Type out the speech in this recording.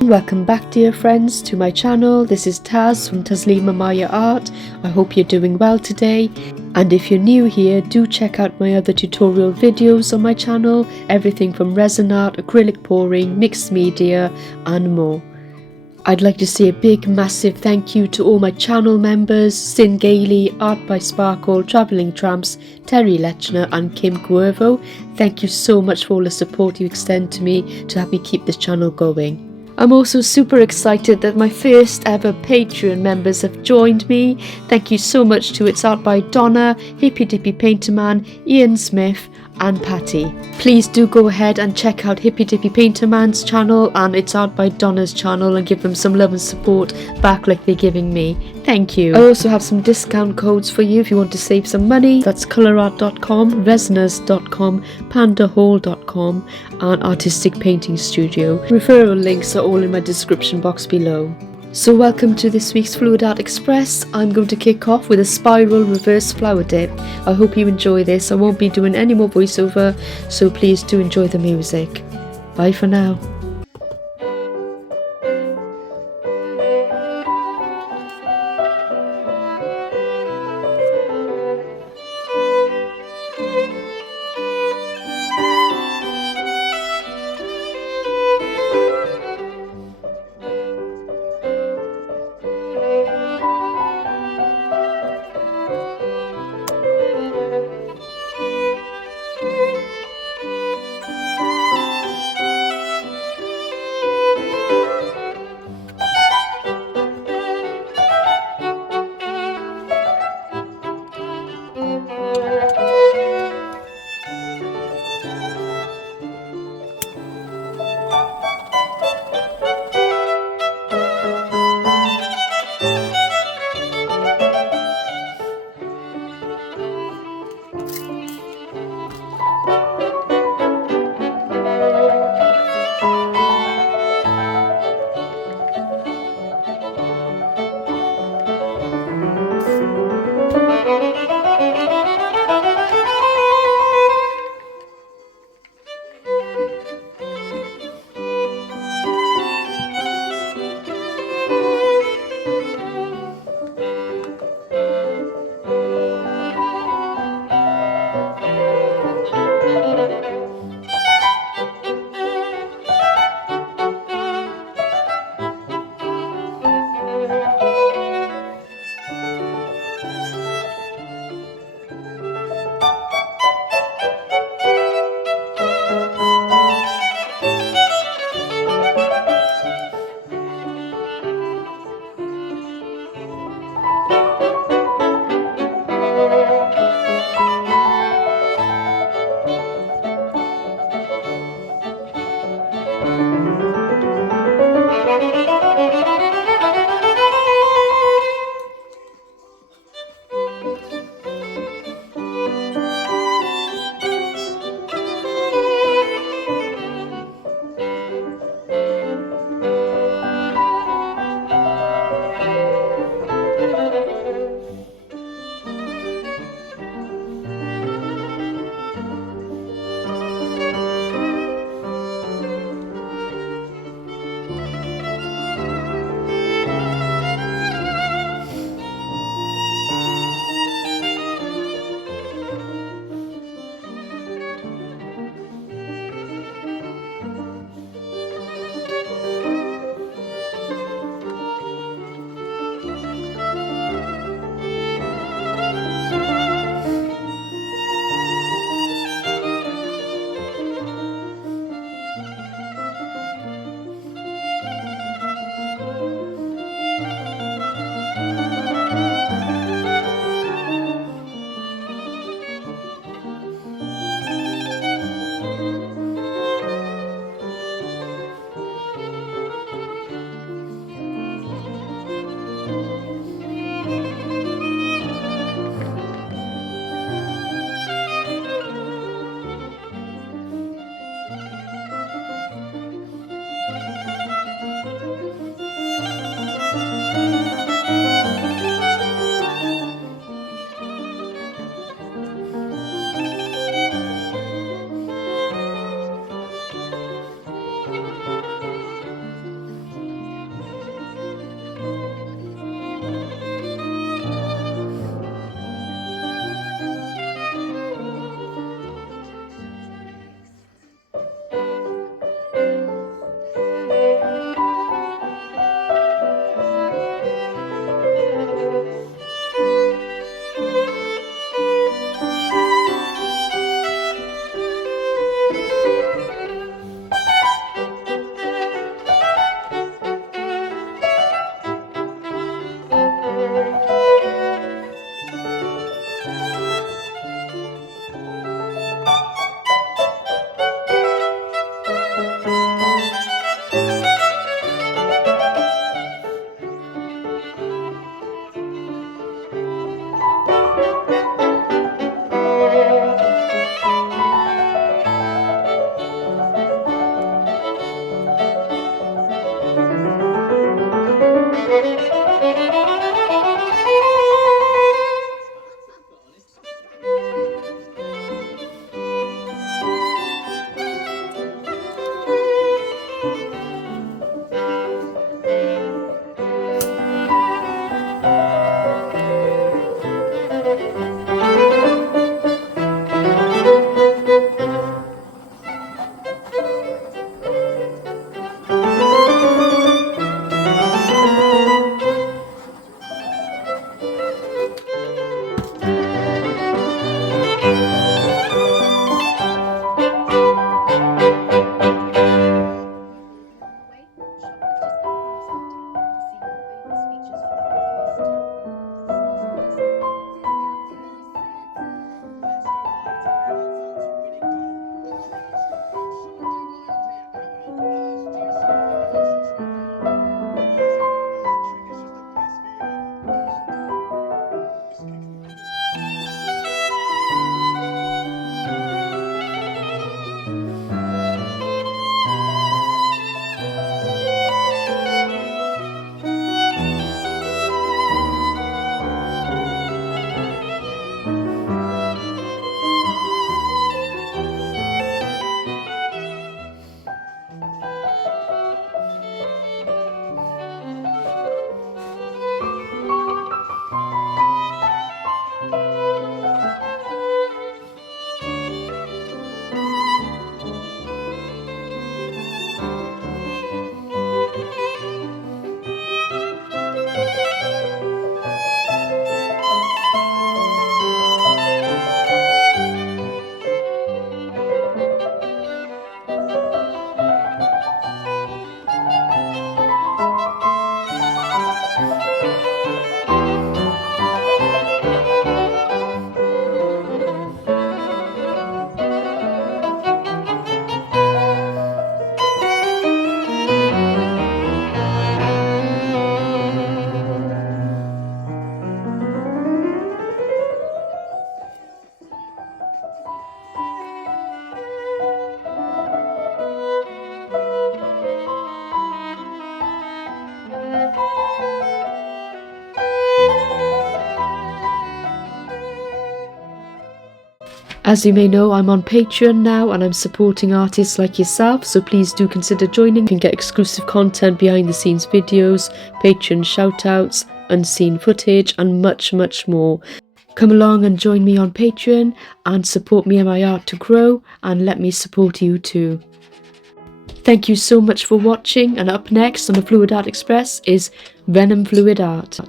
Welcome back, dear friends, to my channel. This is Taz from Taslima Maya Art. I hope you're doing well today, and if you're new here, do check out my other tutorial videos on my channel, everything from resin art, acrylic pouring, mixed media and more. I'd like to say a big massive thank you to all my channel members: Sin Gailey, Art by Sparkle, Travelling Tramps, Terry Lechner and Kim Cuervo. Thank you so much for all the support you extend to me to help me keep this channel going. I'm also super excited that my first ever Patreon members have joined me. Thank you so much to It's Art by Donna, Hippy Dippy Painter Man, Ian Smith and Patty. Please do go ahead and check out Hippy Dippy Painter Man's channel and It's Art by Donna's channel and give them some love and support back like they're giving me. Thank you. I also have some discount codes for you if you want to save some money. That's colorart.com, resiners.com, pandahall.com and Artistic Painting Studio. Referral links are all in my description box below. So welcome to this week's Fluid Art Express. I'm going to kick off with a spiral reverse flower dip. I hope you enjoy this. I won't be doing any more voiceover, so please do enjoy the music. Bye for now. As you may know, I'm on Patreon now and I'm supporting artists like yourself, so please do consider joining. You can get exclusive content, behind the scenes videos, Patreon shoutouts, unseen footage and much more. Come along and join me on Patreon and support me and my art to grow, and let me support you too. Thank you so much for watching, and up next on the Fluid Art Express is Venom Fluid Art.